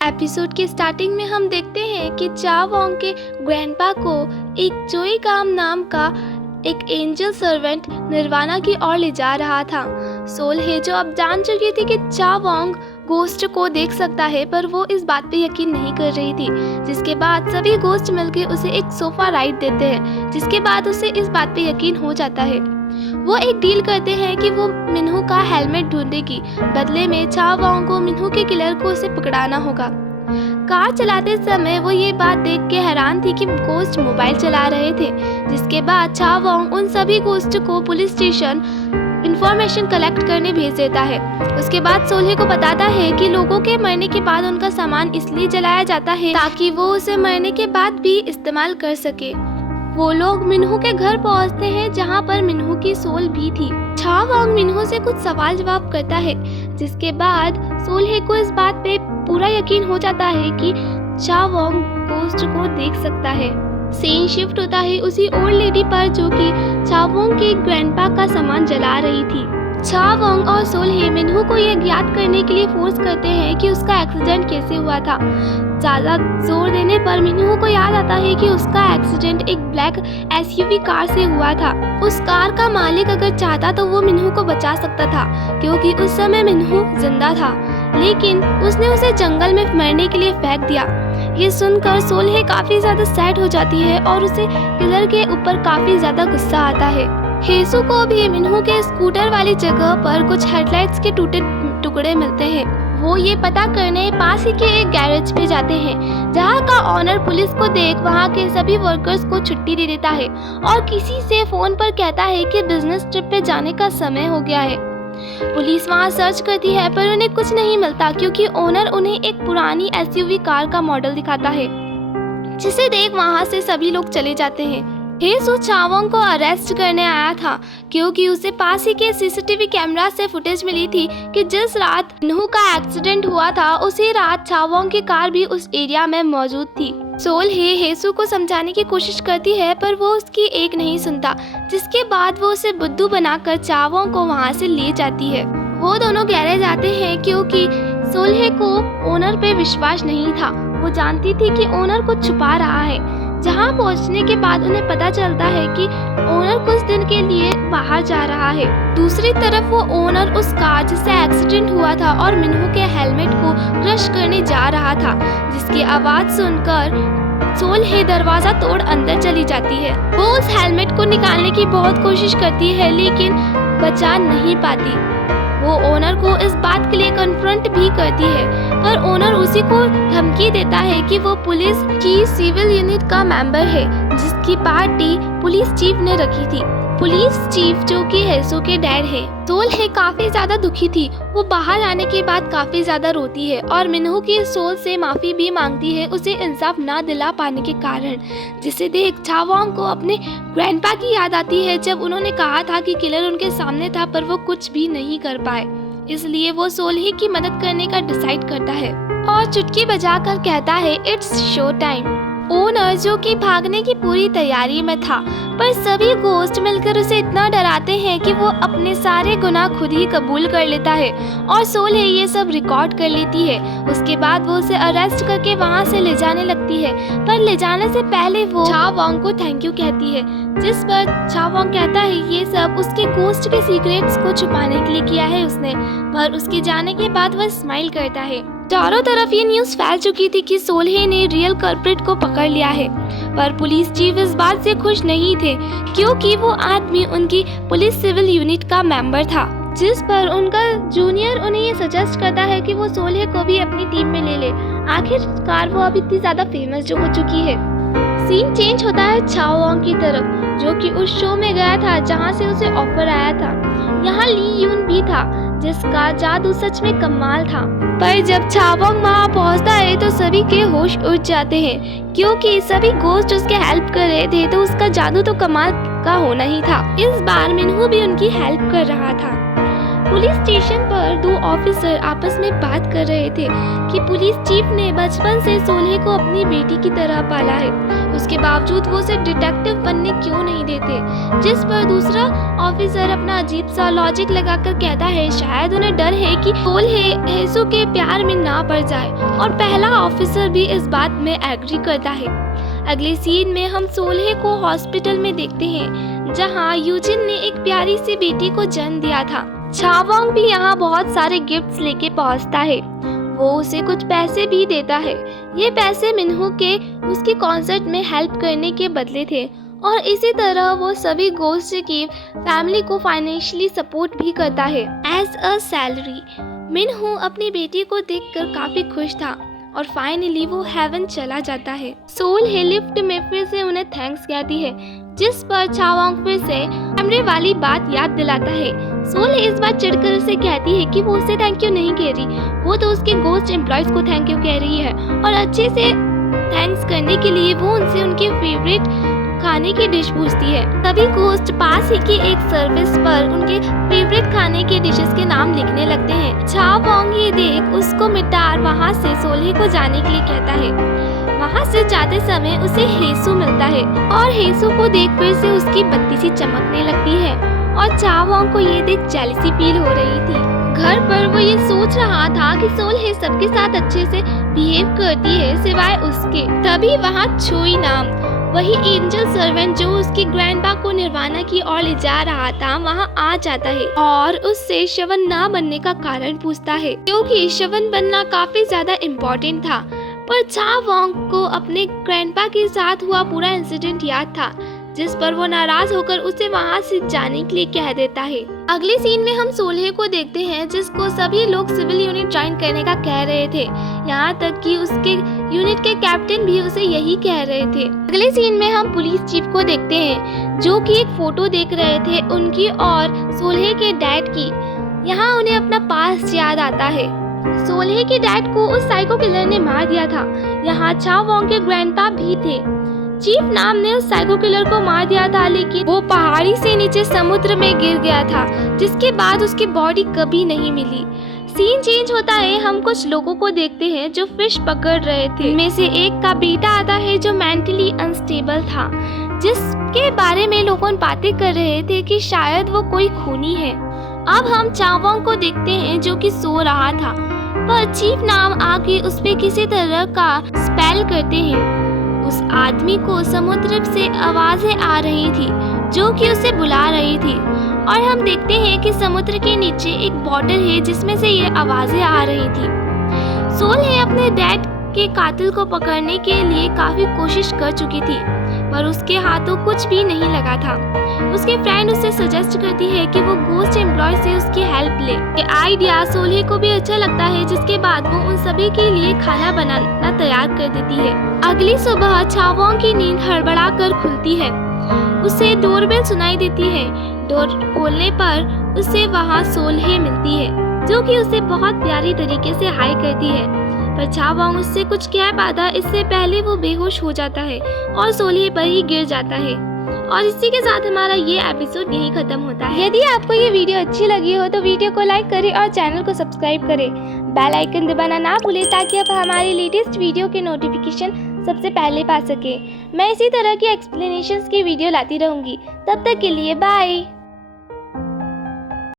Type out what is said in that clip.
Episode के starting में हम देखते हैं कि चा वोंग के ग्रैंडपा को एक जोई काम नाम का एक एंजल सर्वेंट निर्वाणा की ओर ले जा रहा था। सोल हे जो अब जान चुकी थी कि चा वोंग गोस्ट को देख सकता है, पर वो इस बात पे यकीन नहीं कर रही थी। जिसके बाद सभी गोस्ट मिलकर उसे एक सोफा राइड देते हैं, जिसके बाद उसे इस बात पे यकीन हो जाता है। वो एक डील करते हैं कि वो मिन्हू का हेलमेट ढूंढेगी, बदले में चा वोंग को मिन्हू के किलर को उसे पकड़ाना होगा। कार चलाते समय वो ये बात देख के हैरान थी कि गोस्ट मोबाइल चला रहे थे। जिसके बाद चा वोंग उन सभी गोस्ट को पुलिस स्टेशन इंफॉर्मेशन कलेक्ट करने भेज देता है। उसके बाद सोल्हे को बताता है कि लोगों के मरने के बाद उनका सामान इसलिए जलाया जाता है ताकि वो उसे मरने के बाद भी इस्तेमाल कर सके। वो लोग मिन्हू के घर पहुंचते हैं, जहां पर मिन्हू की सोल भी थी। चा वोंग मिन्हू से कुछ सवाल जवाब करता है, जिसके बाद सोल्हे को इस बात पे पूरा यकीन हो जाता है कि चा वोंग गोस्ट को देख सकता है। सीन शिफ्ट होता है उसी ओल्ड लेडी पर जो कि चा वोंग के ग्रैंडपा का सामान जला रही थी। चा वोंग और सोल्हे मिन्हू को ये ज्ञात करने के लिए फोर्स करते हैं कि उसका एक्सीडेंट कैसे हुआ था। ज्यादा जोर देने पर मिन्हू को याद आता है कि उसका एक्सीडेंट एक ब्लैक एसयूवी कार से हुआ था। उस कार का मालिक अगर चाहता तो वो मिन्हू को बचा सकता था, क्योंकि उस समय मिन्हू जिंदा था, लेकिन उसने उसे जंगल में मरने के लिए फेंक दिया। ये सुनकर सोल्हे काफी ज्यादा सैड हो जाती है और उसे किलर के ऊपर काफी ज्यादा गुस्सा आता है। हेसू को भी मिन्हू के स्कूटर वाली जगह पर कुछ हेडलाइट्स के टूटे टुकड़े मिलते हैं। वो ये पता करने पास ही के एक गैरेज पे जाते हैं, जहाँ का ऑनर पुलिस को देख वहाँ के सभी वर्कर्स को छुट्टी दे देता है और किसी से फोन पर कहता है कि बिजनेस ट्रिप पे जाने का समय हो गया है। पुलिस वहाँ सर्च करती है, पर उन्हें कुछ नहीं मिलता, क्योंकि ओनर उन्हें एक पुरानी एसयूवी कार का मॉडल दिखाता है, जिसे देख वहाँ से सभी लोग चले जाते हैं। हेसू चा वोंग को अरेस्ट करने आया था, क्योंकि उसे पास ही के सीसीटीवी कैमरा से फुटेज मिली थी कि जिस रात मिन्हू का एक्सीडेंट हुआ था उसी रात चा वोंग की कार भी उस एरिया में मौजूद थी। सोल हेसू को समझाने की कोशिश करती है, पर वो उसकी एक नहीं सुनता, जिसके बाद वो उसे बुद्धू बनाकर चा वोंग को वहाँ से ले जाती है। वो दोनों गैरेज आते हैं, क्योंकि सोल्हे को ओनर पे विश्वास नहीं था। वो जानती थी कि ओनर कुछ छुपा रहा है। जहाँ पहुँचने के बाद उन्हें पता चलता है कि ओनर कुछ दिन के लिए बाहर जा रहा है। दूसरी तरफ वो ओनर उस कार जिससे एक्सीडेंट हुआ था और मिन्हू के हेलमेट को क्रश करने जा रहा था, जिसकी आवाज सुनकर सोल्हे दरवाजा तोड़ अंदर चली जाती है। वो उस हेलमेट को निकालने की बहुत कोशिश करती है, लेकिन बचा नहीं पाती। वो ओनर को इस बात के लिए कन्फ्रंट भी करती है, पर ओनर उसी को धमकी देता है कि वो पुलिस की सिविल यूनिट का मेंबर है, जिसकी पार्टी पुलिस चीफ ने रखी थी। पुलिस चीफ जो कि हेसू के डैड है। सोल्हे काफी ज्यादा दुखी थी। वो बाहर आने के बाद काफी ज्यादा रोती है और मिन्हू की सोल से माफी भी मांगती है, उसे इंसाफ ना दिला पाने के कारण। जिसे देख चा वोंग को अपने ग्रैंडपा की याद आती है, जब उन्होंने कहा था कि किलर उनके सामने था, पर वो कुछ भी नहीं कर पाए। इसलिए वो सोल्हे की मदद करने का डिसाइड करता है और चुटकी बजाकर कहता है, इट्स शो टाइम। ओनर जो कि भागने की पूरी तैयारी में था, पर सभी गोस्ट मिलकर उसे इतना डराते हैं कि वो अपने सारे गुनाह खुद ही कबूल कर लेता है और सोल्हे ये सब रिकॉर्ड कर लेती है। उसके बाद वो उसे अरेस्ट करके वहाँ से ले जाने लगती है, पर ले जाने से पहले वो चा वोंग को थैंक यू कहती है, जिस पर चा वोंग कहता है ये सब उसके गोस्ट के सीक्रेट्स को छुपाने के लिए किया है उसने। पर उसके जाने के बाद वह स्माइल करता है। चारों तरफ ये न्यूज़ फैल चुकी थी कि सोल्हे ने रियल कल्प्रिट को पकड़ लिया है, पर पुलिस चीफ इस बात से खुश नहीं थे, क्योंकि वो आदमी उनकी पुलिस सिविल यूनिट का मेंबर था। जिस पर उनका जूनियर उन्हें ये सजेस्ट करता है कि वो सोल्हे को भी अपनी टीम में ले ले। आखिरकार वो अब इतनी ज्यादा फेमस जो हो चुकी है। सीन चेंज होता है चा वोंग की तरफ, जो कि उस शो में गया था जहाँ से उसे ऑफर आया था। यहाँ ली यून भी था, जिसका जादू सच में कमाल था। पर जब चा वोंग वहाँ पहुँचता है तो सभी के होश उड़ जाते हैं, क्योंकि सभी गोस्ट उसके हेल्प कर रहे थे, तो उसका जादू तो कमाल का होना ही था। इस बार मिन्हू भी उनकी हेल्प कर रहा था। पुलिस स्टेशन पर दो ऑफिसर आपस में बात कर रहे थे कि पुलिस चीफ ने बचपन से सोल्हे को अपनी बेटी की तरह पाला है। उसके बावजूद वो उसे डिटेक्टिव बनने क्यों नहीं देते। जिस पर दूसरा ऑफिसर अपना अजीब सा लॉजिक लगाकर कहता है शायद उन्हें डर है कि सोल हेजो के प्यार में ना पड़ जाए, और पहला ऑफिसर भी इस बात में एग्री करता है। अगले सीन में हम सोल्हे को हॉस्पिटल में देखते हैं जहां यूजिन ने एक प्यारी सी बेटी को जन्म दिया था। चावोंग भी यहाँ बहुत सारे गिफ्ट्स लेके पहुँचता है। वो उसे कुछ पैसे भी देता है। ये पैसे मिन्हू के उसके कॉन्सर्ट में हेल्प करने के बदले थे, और इसी तरह वो सभी गोस्ट की फैमिली को फाइनेंशियली सपोर्ट भी करता है एज अ सैलरी। मिन्हू अपनी बेटी को देखकर काफी खुश था और फाइनली वो हेवन चला जाता है। सोल हे लिफ्ट में फिर से उन्हें थैंक्स कहती है, जिस पर चावोंग फिर से कैमरे वाली बात याद दिलाता है। सोल इस बार चिढ़कर उसे कहती है कि वो उसे थैंक यू नहीं कह रही, वो तो उसके गोस्ट एम्प्लॉयज को थैंक यू कह रही है, और अच्छे से थैंक्स करने के लिए वो उनसे उनके फेवरेट खाने की डिश पूछती है। तभी गोस्ट पास ही की एक सर्विस पर उनके फेवरेट खाने के डिशेस के नाम लिखने लगते हैं। चावोंग ये देख उसको मिटार वहाँ से सोल्हे को जाने के लिए कहता है। वहाँ से जाते समय उसे हेसु मिलता है, और हेसु को देख फिर से उसकी बत्ती सी चमकने लगती है, और चावोंग को ये देख जेलसी फील हो रही थी। घर पर वो ये सोच रहा था कि सोल्हे सबके साथ अच्छे से बिहेव करती है सिवाय उसके। तभी वहाँ चोई नाम वही एंजल सर्वेंट जो उसकी ग्रैंडपा को निर्वाणा की ओर ले जा रहा था वहाँ आ जाता है, और उससे शवन ना बनने का कारण पूछता है, क्योंकि शवन बनना काफी ज्यादा इम्पोर्टेंट था। पर चावोंग को अपने ग्रैंडपा के साथ हुआ पूरा इंसिडेंट याद था, जिस पर वो नाराज होकर उसे वहाँ से जाने के लिए कह देता है। अगले सीन में हम सोल्हे को देखते हैं जिसको सभी लोग सिविल यूनिट ज्वाइन करने का कह रहे थे, यहाँ तक कि उसके यूनिट के कैप्टन भी उसे यही कह रहे थे। अगले सीन में हम पुलिस चीफ को देखते हैं जो कि एक फोटो देख रहे थे उनकी और सोल्हे के डैड की। यहाँ उन्हें अपना पास्ट याद आता है। सोल्हे के डैड को उस साइको किलर ने मार दिया था। यहाँ चावोंग के ग्रैंडपा भी थे। चीफ नाम ने उस साइको किलर को मार दिया था, लेकिन वो पहाड़ी से नीचे समुद्र में गिर गया था, जिसके बाद उसकी बॉडी कभी नहीं मिली। सीन चेंज होता है। हम कुछ लोगों को देखते हैं जो फिश पकड़ रहे थे। इनमें से एक का बेटा आता है जो मेंटली अनस्टेबल था, जिसके बारे में लोग बातें कर रहे थे कि शायद वो कोई खूनी है। अब हम चावोंग को देखते हैं जो कि सो रहा था, पर चीफ नाम आके उस पे किसी तरह का स्पेल करते हैं। उस आदमी को समुद्र से आवाजें आ रही थी जो कि उसे बुला रही थी, और हम देखते हैं कि समुद्र के नीचे एक बॉटल है जिसमें से ये आवाजें आ रही थी। सोल्हे अपने डैड के कातिल को पकड़ने के लिए काफी कोशिश कर चुकी थी, पर उसके हाथों कुछ भी नहीं लगा था। उसके फ्रेंड उसे सजेस्ट करती है कि वो गोस्ट एम्प्लॉय से उसकी हेल्प ले। ये आइडिया सोल्हे को भी अच्छा लगता है, जिसके बाद वो उन सभी के लिए खाना बनाना तैयार कर देती है। अगली सुबह चावोंग की नींद हड़बड़ा कर खुलती है। उसे डोरबेल सुनाई देती है। डोर खोलने पर उसे वहाँ सोल्हे मिलती है जो कि उसे बहुत प्यारी तरीके से हाई करती है, पर चावोंग उससे कुछ कह पाता इससे पहले वो बेहोश हो जाता है और सोल्हे पर ही गिर जाता है। और इसी के साथ हमारा ये एपिसोड यहीं खत्म होता है। यदि आपको ये वीडियो अच्छी लगी हो तो वीडियो को लाइक करें और चैनल को सब्सक्राइब करें। बेल आइकन दबाना ना भूलें ताकि आप हमारी लेटेस्ट वीडियो के नोटिफिकेशन सबसे पहले पा सके। मैं इसी तरह की एक्सप्लेनेशंस की वीडियो लाती रहूंगी। तब तक के लिए बाय।